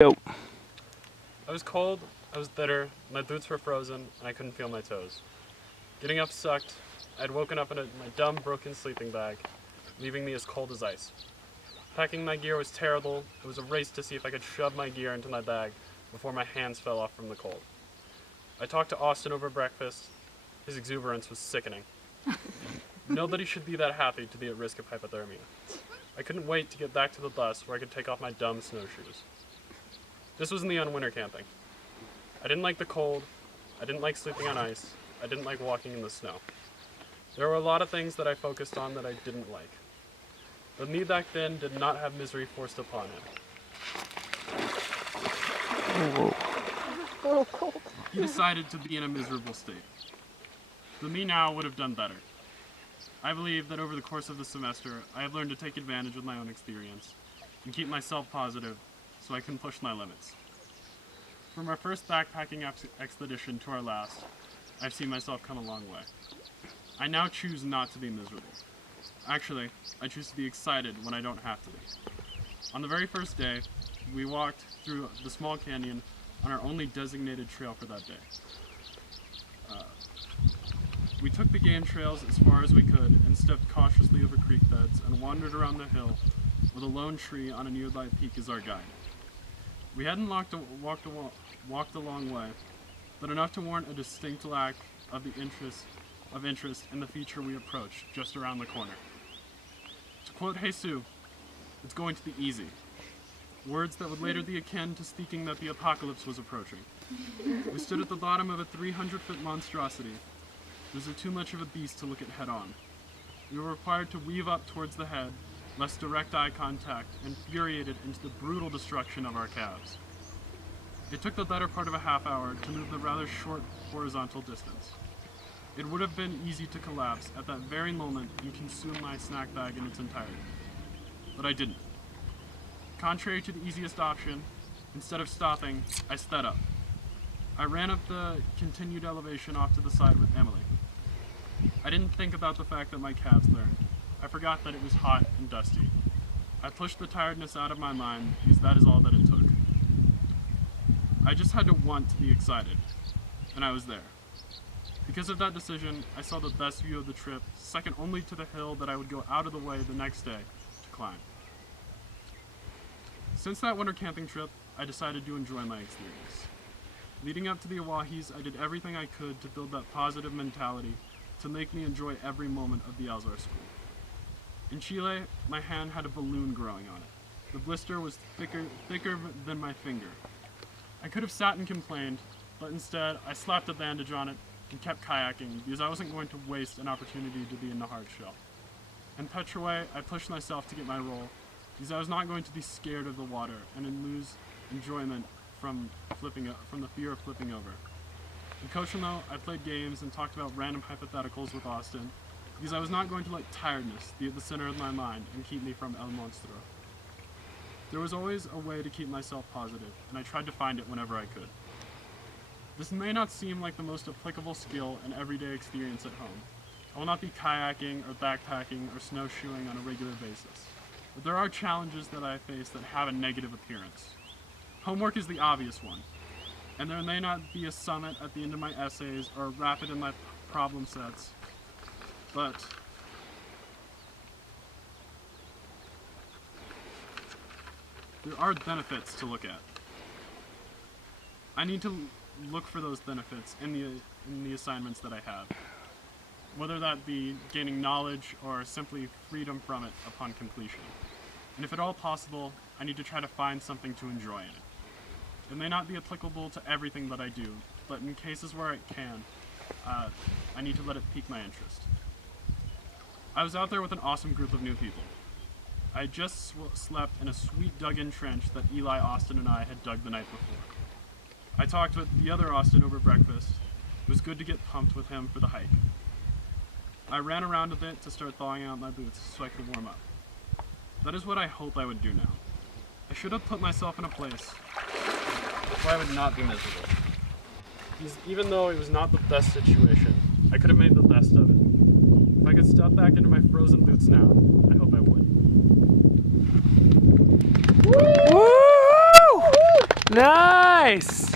Yo. I was cold, I was bitter, my boots were frozen, and I couldn't feel my toes. Getting up sucked. I'd woken up in my dumb, broken sleeping bag, leaving me as cold as ice. Packing my gear was terrible. It was a race to see if I could shove my gear into my bag before my hands fell off from the cold. I talked to Austin over breakfast. His exuberance was sickening. Nobody should be that happy to be at risk of hypothermia. I couldn't wait to get back to the bus where I could take off my dumb snowshoes. This was me on winter camping. I didn't like the cold. I didn't like sleeping on ice. I didn't like walking in the snow. There were a lot of things that I focused on that I didn't like. But me back then did not have misery forced upon him. Whoa. He decided to be in a miserable state. But me now would have done better. I believe that over the course of the semester, I have learned to take advantage of my own experience and keep myself positive so I can push my limits. From our first backpacking expedition to our last, I've seen myself come a long way. I now choose not to be miserable. Actually, I choose to be excited when I don't have to be. On the very first day, we walked through the small canyon on our only designated trail for that day. We took the game trails as far as we could and stepped cautiously over creek beds and wandered around the hill with a lone tree on a nearby peak as our guide. We hadn't walked a long way, but enough to warrant a distinct lack of interest in the feature we approached just around the corner. To quote Jesus, "It's going to be easy." Words that would later be akin to speaking that the apocalypse was approaching. We stood at the bottom of a 300-foot monstrosity. It was too much of a beast to look at head-on. We were required to weave up towards the head, lest direct eye contact infuriated into the brutal destruction of our calves. It took the better part of a half hour to move the rather short horizontal distance. It would have been easy to collapse at that very moment and consume my snack bag in its entirety. But I didn't. Contrary to the easiest option, instead of stopping, I sped up. I ran up the continued elevation off to the side with Emily. I didn't think about the fact that my calves burned. I forgot that it was hot and dusty. I pushed the tiredness out of my mind because that is all that it took. I just had to want to be excited, and I was there. Because of that decision, I saw the best view of the trip, second only to the hill that I would go out of the way the next day to climb. Since that winter camping trip, I decided to enjoy my experience. Leading up to the Owahis, I did everything I could to build that positive mentality to make me enjoy every moment of the Alzar school. In Chile, my hand had a balloon growing on it. The blister was thicker than my finger. I could have sat and complained, but instead I slapped a bandage on it and kept kayaking because I wasn't going to waste an opportunity to be in the hard shell. In Petraway, I pushed myself to get my roll because I was not going to be scared of the water and then lose enjoyment from the fear of flipping over. In Cochino, I played games and talked about random hypotheticals with Austin because I was not going to let tiredness be at the center of my mind and keep me from El Monstro. There was always a way to keep myself positive, and I tried to find it whenever I could. This may not seem like the most applicable skill and everyday experience at home. I will not be kayaking or backpacking or snowshoeing on a regular basis. But there are challenges that I face that have a negative appearance. Homework is the obvious one, and there may not be a summit at the end of my essays or a rapid in my problem sets, but there are benefits to look at. I need to look for those benefits in the assignments that I have, whether that be gaining knowledge or simply freedom from it upon completion. And if at all possible, I need to try to find something to enjoy in it. It may not be applicable to everything that I do, but in cases where it can, I need to let it pique my interest. I was out there with an awesome group of new people. I had just slept in a sweet dug-in trench that Eli, Austin, and I had dug the night before. I talked with the other Austin over breakfast. It was good to get pumped with him for the hike. I ran around a bit to start thawing out my boots so I could warm up. That is what I hope I would do now. I should have put myself in a place where I would not be miserable. Because even though it was not the best situation, I could have made the best of it. If I could step back into my frozen boots now, I hope I would. Woo! Nice!